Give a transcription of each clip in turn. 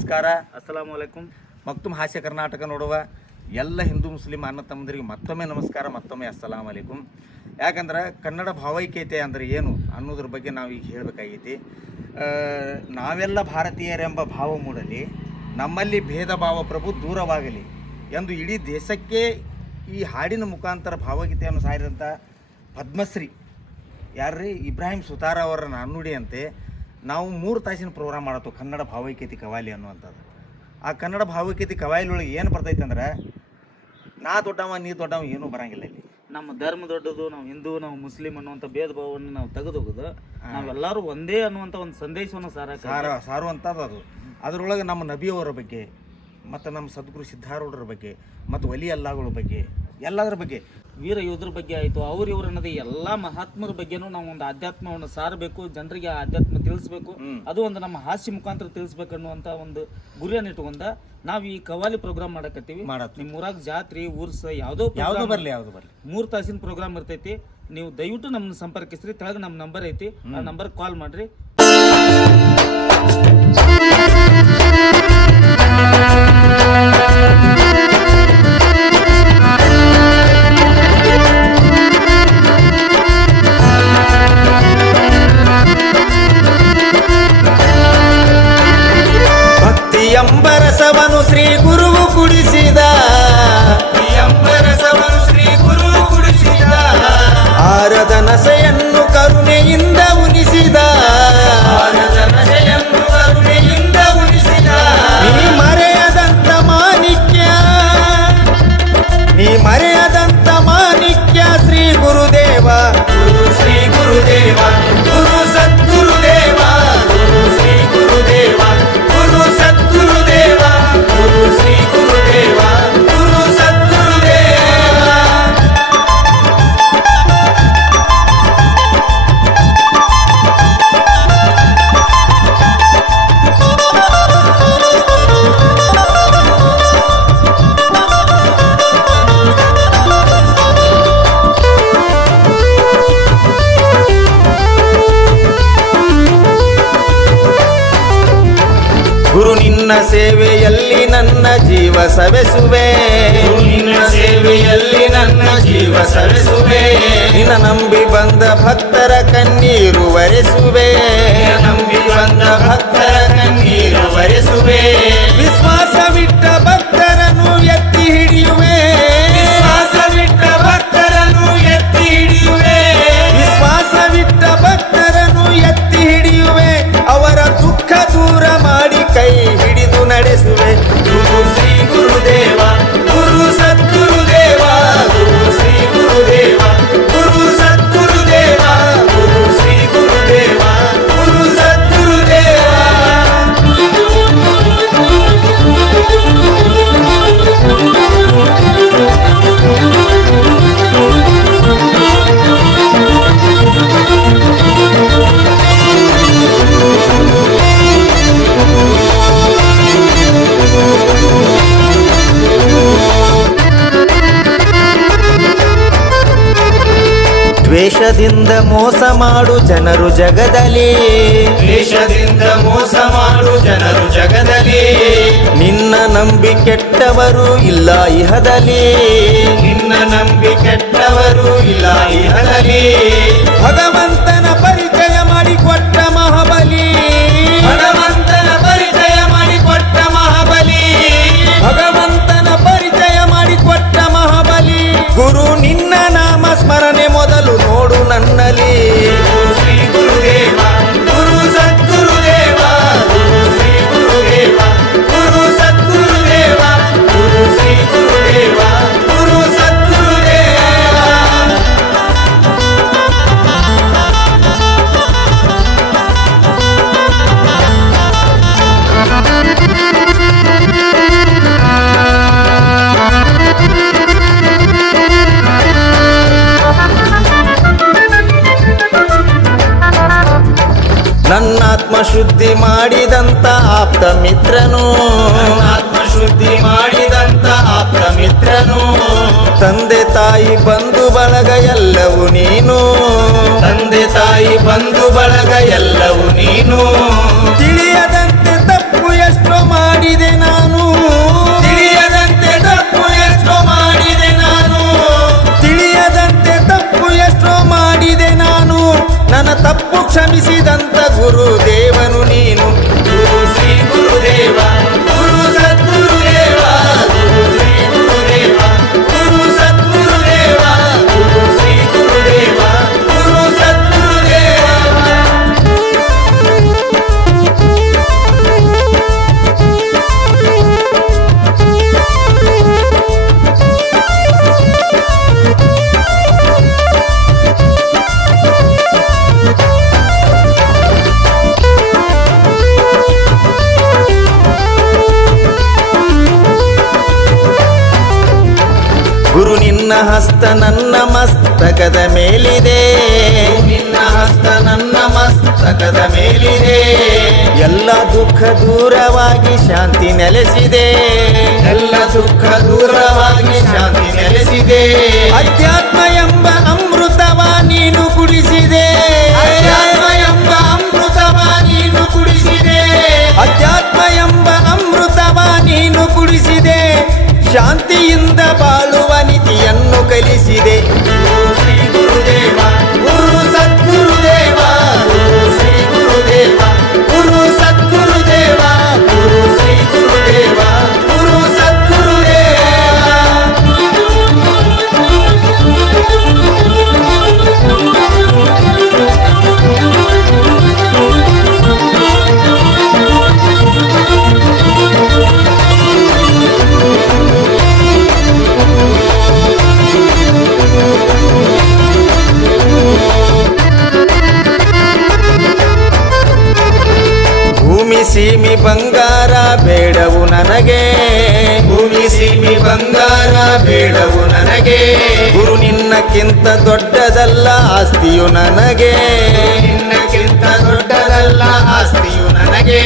ನಮಸ್ಕಾರ. ಅಸ್ಸಲಾಮು ಅಲೈಕುಂ ಮಕ್ತುಮ್ ಹಾಸ್ಯ ಕರ್ನಾಟಕ ನೋಡುವ ಎಲ್ಲ ಹಿಂದೂ ಮುಸ್ಲಿಂ ಅನ್ನ ತಮ್ಮಂದರಿಗೆ ಮತ್ತೊಮ್ಮೆ ನಮಸ್ಕಾರ ಮತ್ತೊಮ್ಮೆ ಅಸ್ಸಲಾಮ್ ಅಲೈಕುಂ ಯಾಕಂದ್ರೆ ಕನ್ನಡ ಭಾವೈಕ್ಯತೆ ಅಂದರೆ ಏನು ಅನ್ನೋದ್ರ ಬಗ್ಗೆ ನಾವು ಈಗ ಹೇಳಬೇಕಾಗೈತಿ ನಾವೆಲ್ಲ ಭಾರತೀಯರೆಂಬ ಭಾವ ಮೂಡಲಿ ನಮ್ಮಲ್ಲಿ ಭೇದ ಭಾವ ಪ್ರಭು ದೂರವಾಗಲಿ ಎಂದು ಇಡೀ ದೇಶಕ್ಕೆ ಈ ಹಾಡಿನ ಮುಖಾಂತರ ಭಾವಗೀತೆಯನ್ನು ಸಾರಿದಂಥ ಪದ್ಮಶ್ರೀ. ಯಾರ್ರೀ? ಇಬ್ರಾಹಿಂ ಸುತಾರ ಅವರ ನಾಣ್ಣುಡಿಯಂತೆ ನಾವು ಮೂರು ತಾಸಿನ ಪ್ರೋಗ್ರಾಮ್ ಮಾಡತ್ತು ಕನ್ನಡ ಭಾವೈಕ್ಯತೆ ಕವಾಲಿ ಅನ್ನುವಂಥದ್ದು. ಆ ಕನ್ನಡ ಭಾವೈಕ್ಯತೆ ಕವಾಲಿ ಒಳಗೆ ಏನು ಬರ್ತೈತೆ ಅಂದ್ರೆ ನಾ ದೊಡ್ಡವ ನೀ ದೊಡ್ಡವ ಏನೂ ಬರಂಗಿಲ್ಲ ಇಲ್ಲಿ. ನಮ್ಮ ಧರ್ಮ ದೊಡ್ಡದು ನಾವು ಹಿಂದೂ ನಾವು ಮುಸ್ಲಿಂ ಅನ್ನುವಂಥ ಭೇದ ಭಾವವನ್ನು ನಾವು ತೆಗೆದೋಗೋದು ನಾವೆಲ್ಲರೂ ಒಂದೇ ಅನ್ನುವಂಥ ಒಂದು ಸಂದೇಶವನ್ನು ಸಾರ ಸಾರ ಸಾರುವಂಥದ್ದು ಅದು. ಅದರೊಳಗೆ ನಮ್ಮ ನಬಿಯವರ ಬಗ್ಗೆ ಮತ್ತು ನಮ್ಮ ಸದ್ಗುರು ಸಿದ್ಧಾರೂಢರ ಬಗ್ಗೆ ಮತ್ತು ಒಲಿ ಅಲ್ಲಾಗಳ ಬಗ್ಗೆ ಎಲ್ಲದರ ಬಗ್ಗೆ. ವೀರ ಯೋಧರ ಬಗ್ಗೆ ಆಯಿತು ಅವ್ರು ಇವ್ರು ಅನ್ನೋದು ಎಲ್ಲ ಮಹಾತ್ಮರ ಬಗ್ಗೆನೂ ನಾವು ಒಂದು ಆಧ್ಯಾತ್ಮವನ್ನು ಸಾರಬೇಕು ಜನರಿಗೆ ಆ ಆಧ್ಯಾತ್ಮ ತಿಳಿಸ್ಬೇಕು. ಅದು ಒಂದು ನಮ್ಮ ಹಾಸ್ಯ ಮುಖಾಂತರ ತಿಳಿಸ್ಬೇಕು ಅನ್ನುವಂಥ ಒಂದು ಗುರಿಯನ್ನು ಇಟ್ಕೊಂಡ ನಾವು ಈ ಕವಾಲಿ ಪ್ರೋಗ್ರಾಮ್ ಮಾಡಕತ್ತೀವಿ. ನಿಮ್ಮ ಊರಾಗ ಜಾತ್ರೆ ಊರ್ಸ ಯಾವುದೋ ಯಾವುದೋ ಬರಲಿ ಯಾವುದು ಬರಲಿ. ಮೂರು ತಾಸಿನ ಪ್ರೋಗ್ರಾಮ್ ಇರ್ತೈತಿ. ನೀವು ದಯವಿಟ್ಟು ನಮ್ಮನ್ನು ಸಂಪರ್ಕಿಸ್ರಿ ತೆಳಗ ನಮ್ಮ ನಂಬರ್ ಐತಿ. ಆ ನಂಬರ್ ಕಾಲ್ ಮಾಡ್ರಿ. ಗುರು ನಿನ್ನ ಸೇವೆಯಲ್ಲಿ ನನ್ನ ಜೀವ ಸವೆಸುವೆ. ನಿನ್ನ ಸೇವೆಯಲ್ಲಿ ನನ್ನ ಜೀವ ಸವೆಸುವೆ. ನಿನ್ನ ನಂಬಿ ಬಂದ ಭಕ್ತರ ಕಣ್ಣೀರು ಒರೆಸುವೆ. ನಂಬಿ ಬಂದ ಭಕ್ತರ ಕಣ್ಣೀರು ಒರೆಸುವೆ. ವಿಶ್ವಾಸವಿಟ್ಟ ದ್ವೇಷದಿಂದ ಮೋಸ ಮಾಡು ಜನರು ಜಗದಲ್ಲಿ. ದ್ವೇಷದಿಂದ ಮೋಸ ಮಾಡು ಜನರು ಜಗದಲ್ಲಿ. ನಿನ್ನ ನಂಬಿ ಕೆಟ್ಟವರು ಇಲ್ಲ ಇಹದಲ್ಲಿ. ನಿನ್ನ ನಂಬಿ ಕೆಟ್ಟವರು ಇಲ್ಲ ಇಹದಲ್ಲಿ. ಭಗವಂತನ ಪರಿಚಯ ಮಾಡಿಕೊಟ್ಟ ನನ್ನಾತ್ಮ ಶುದ್ಧಿ ಮಾಡಿದಂತ ಆಪ್ತ ಮಿತ್ರನು. ಆತ್ಮ ಶುದ್ಧಿ ಮಾಡಿದಂತ ಆಪ್ತ ಮಿತ್ರನು. ತಂದೆ ತಾಯಿ ಬಂಧು ಬಳಗ ಎಲ್ಲವೂ ನೀನು. ತಂದೆ ತಾಯಿ ಬಂಧು ಬಳಗ ಎಲ್ಲವೂ ನೀನು. ತಿಳಿಯದಂತೆ ಹಸ್ತ ನನ್ನ ಮಸ್ತಕದ ಮೇಲಿದೆ. ನಿನ್ನ ಹಸ್ತ ನನ್ನ ಮಸ್ತಕದ ಮೇಲಿದೆ. ಎಲ್ಲ ದುಃಖ ದೂರವಾಗಿ ಶಾಂತಿ ನೆಲೆಸಿದೆ. ಎಲ್ಲ ದುಃಖ ದೂರವಾಗಿ ಶಾಂತಿ ನೆಲೆಸಿದೆ. ಅಧ್ಯಾತ್ಮ ಎಂಬ ಅಮೃತವ ನೀನು ಕುಡಿಸಿದೆ. ಸೀಮಿ ಬಂಗಾರ ಬೇಡವು ನನಗೆ. ಭೂಮಿ ಸೀಮಿ ಬಂಗಾರ ಬೇಡವು ನನಗೆ. ಗುರು, ನಿನ್ನಕ್ಕಿಂತ ದೊಡ್ಡದಲ್ಲ ಆಸ್ತಿಯು ನನಗೆ. ನಿನ್ನಕ್ಕಿಂತ ದೊಡ್ಡದಲ್ಲ ಆಸ್ತಿಯು ನನಗೆ.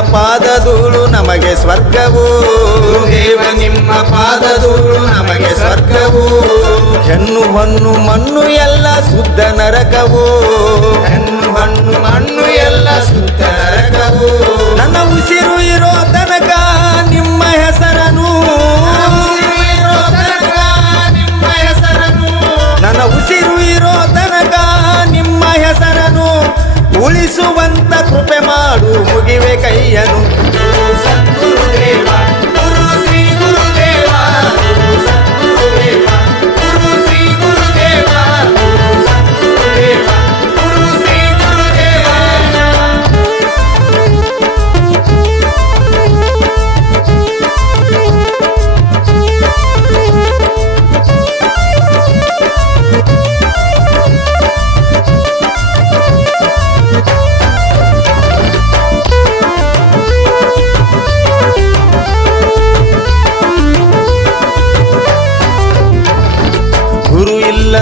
ಪಾದಧೂಳು ನಮಗೆ ಸ್ವರ್ಗವು. ದೇವ ನಿಮ್ಮ ಪಾದಧೂಳು ನಮಗೆ ಸ್ವರ್ಗವು. ಹೆಣ್ಣು ಹಣ್ಣು ಮಣ್ಣು ಎಲ್ಲ ಶುದ್ಧ ನರಕವು. ಹೆಣ್ಣು ಹಣ್ಣು ಮಣ್ಣು ಎಲ್ಲ ಶುದ್ಧ ನರಕವು. ನನ್ನ ಉಸಿರು ಇರೋ ಉಳಿಸುವಂತ ಕೃಪೆ ಮಾಡು ಮುಗಿವೆ ಕೈಯನು.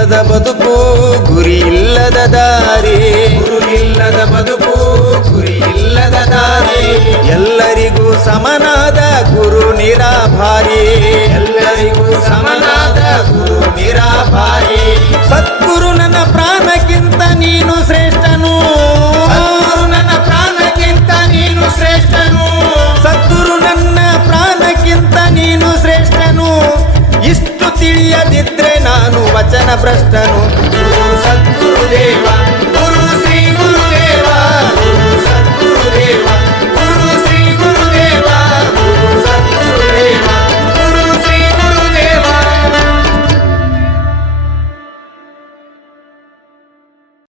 ಇಲ್ಲದ ಬದುಕು ಗುರಿ ಇಲ್ಲದ ದಾರಿ. ಗುರು ಇಲ್ಲದ ಬದುಕು ಗುರಿ ಇಲ್ಲದ ದಾರಿ. ಎಲ್ಲರಿಗೂ ಸಮನಾದ ಗುರು ನಿರಾಭಾರಿ. ಎಲ್ಲರಿಗೂ ಸಮನಾದ ಗುರು ನಿರಾಭಾರಿ. ಸದ್ಗುರು ನನ್ನ ಪ್ರಾಣಕ್ಕಿಂತ ನೀನು ಶ್ರೇಷ್ಠನು. ಇಷ್ಟು ತಿಳಿಯದಿದ್ರೆ ನಾನು ವಚನ ಭ್ರಷ್ಟನು ಗುರು ಸದ್ಗುರುದೇವ